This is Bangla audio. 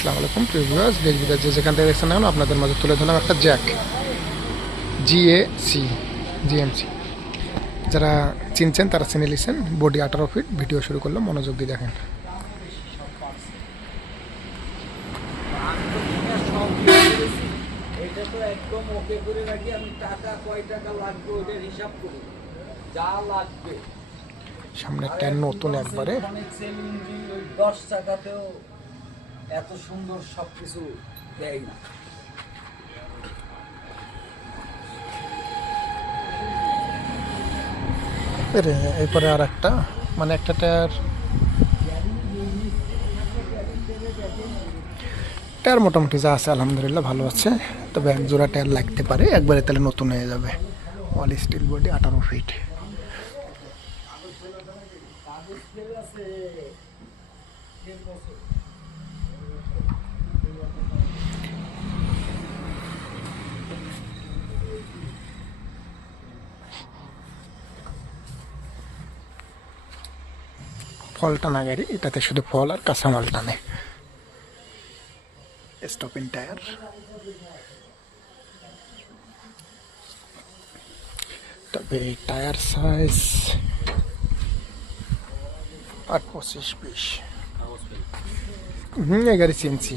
আসসালামু আলাইকুম প্রিয় ভিউয়ার্স দেশ বিদেশ যে যেখান থেকে দেখছেন না কেন, আপনাদের মাঝে তুলে ধরলাম একটা জ্যাক জিএসি জিএমসি যারা চিনছেন তারা চিনে লিখছেন বডি আঠারো ফিট ভিডিও শুরু করলাম মনোযোগ দিয়ে দেখেন। এটা তো একদম ওকে করে রাখি আমি টাকা কয় টাকা লাগবে ওটার হিসাব করি। যা লাগবে। সামনে একটা নতুন একবারে। দশ টাকাতেও এত সুন্দর সব কিছু দেয় না। এরপরে আর একটা মানে একটা টায়ার। টায়ার মোটামুটি যা আছে, আলহামদুলিল্লাহ ভালো আছে। তবে এক জোড়া টায়ার লাগতে পারে, একবারে তাহলে নতুন হয়ে যাবে। অল স্টিল বডি আঠারো ফিট ফল টানা গাড়ি, এটাতে শুধু ফল আর কাঁচামাল টানে। স্টপিং টায়ার তবে টায়ার সাইজ আট পঁচিশ বিশ। হুম এগারো চিনছি।